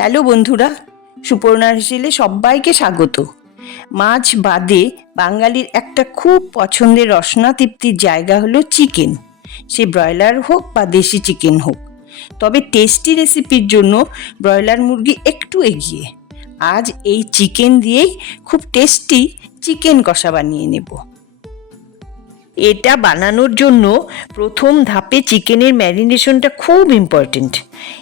Hello বন্ধুরা, সুপর্ণা হেসেলে সবাইকে স্বাগত। মাছ বাদে বাঙালির একটা খুব পছন্দের রসনা তৃপ্তির জায়গা হলো চিকেন। সে ব্রয়লার হোক বা দেশি চিকেন হোক। তবে টেস্টি রেসিপির জন্য ব্রয়লার মুরগি একটু এগিয়ে। আজ এই চিকেন দিয়েই খুব টেস্টি চিকেন কষা বানিয়ে নেব। এটা বানানোর জন্য প্রথম ধাপে চিকেনের ম্যারিনেশনটা খুব ইম্পর্টেন্ট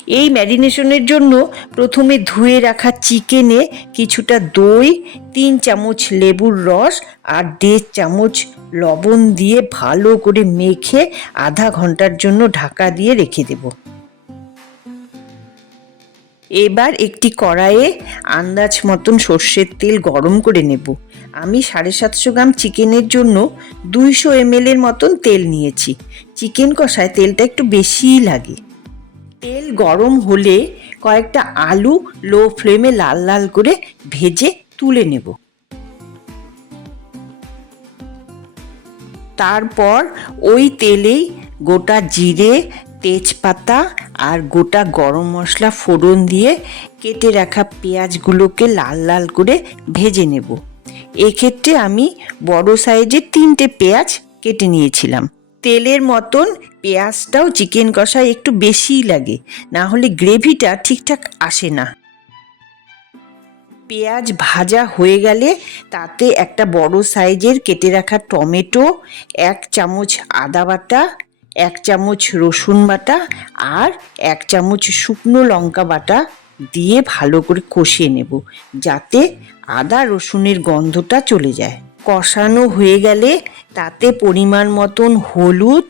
এই ম্যারিনেশনের জন্য প্রথমে ধুয়ে রাখা চিকেনে কিছুটা দই, তিন চামচ লেবুর রস আর দেড় চামচ লবণ দিয়ে ভালো করে মেখে আধা ঘণ্টার জন্য ঢাকা দিয়ে রেখে দেবো। এবার একটি কড়াইয়ে আন্দাজ মতন সর্ষের তেল গরম করে নেব। আমি সাড়ে সাতশো গ্রাম চিকেনের জন্য দুইশো এমএলের মতন তেল নিয়েছি। চিকেন কষায় তেলটা একটু বেশিই লাগে। তেল গরম হলে কয়েকটা আলু লো ফ্লেমে লাল লাল করে ভেজে তুলে নেব। তারপর ওই তেলেই গোটা জিরে তেজপাতা আর গোটা গরম মশলা ফোড়ন দিয়ে কেটে রাখা পেঁয়াজগুলোকে লাল লাল করে ভেজে নেব। এক্ষেত্রে আমি বড় সাইজের তিনটে পেঁয়াজ কেটে নিয়েছিলাম। তেলের মতন পেঁয়াজটাও চিকেন কষায় একটু বেশিই লাগে, না হলে গ্রেভিটা ঠিকঠাক আসে না। পেঁয়াজ ভাজা হয়ে গেলে তাতে একটা বড় সাইজের কেটে রাখা টমেটো, এক চামচ আদা বাটা এক চামচ রসুন বাটা আর এক চামচ শুকনো লঙ্কা বাটা দিয়ে ভালো করে কষিয়ে নেব, যাতে আদা রসুনের গন্ধটা চলে যায়। কষানো হয়ে গেলে তাতে পরিমাণ মতন হলুদ,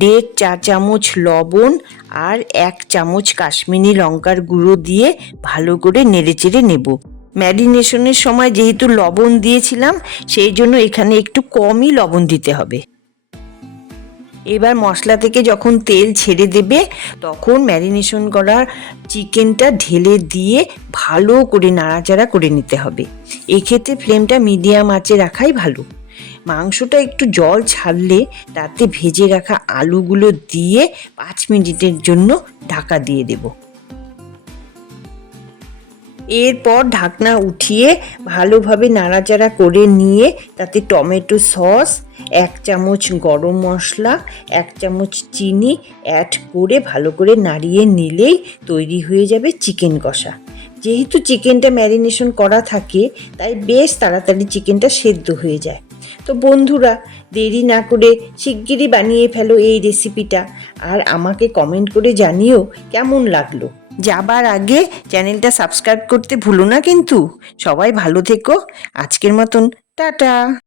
দেড় চা চামচ লবণ আর এক চামচ কাশ্মীরি লঙ্কার গুঁড়ো দিয়ে ভালো করে নেড়েচেড়ে নেব। ম্যারিনেশনের সময় যেহেতু লবণ দিয়েছিলাম, সেই জন্য এখানে একটু কমই লবণ দিতে হবে। এবার মশলা থেকে যখন তেল ছেড়ে দেবে, তখন ম্যারিনেশন করা চিকেনটা ঢেলে দিয়ে ভালো করে নাড়াচাড়া করে নিতে হবে। এক্ষেত্রে ফ্লেমটা মিডিয়াম আঁচে রাখাই ভালো। মাংসটা একটু জল ছাড়লে তাতে ভেজে রাখা আলুগুলো দিয়ে পাঁচ মিনিটের জন্য ঢাকা দিয়ে দেবো। এরপর ঢাকনা উঠিয়ে ভালোভাবে নাড়াচাড়া করে নিয়ে তাতে টমেটো সস, এক চামচ গরম মশলা, এক চামচ চিনি অ্যাড করে ভালো করে নাড়িয়ে নিলেই তৈরি হয়ে যাবে চিকেন কষা। যেহেতু চিকেনটা ম্যারিনেশন করা থাকে, তাই বেশ তাড়াতাড়ি চিকেনটা সেদ্ধ হয়ে যায়। তো বন্ধুরা, দেরি না করে শিগগিরই বানিয়ে ফেলো এই রেসিপিটা আর আমাকে কমেন্ট করে জানিও কেমন লাগল। যাবার আগে চ্যানেলটা সাবস্ক্রাইব করতে ভুলো না কিন্তু। সবাই ভালো থেকো। আজকের মতন টাটা।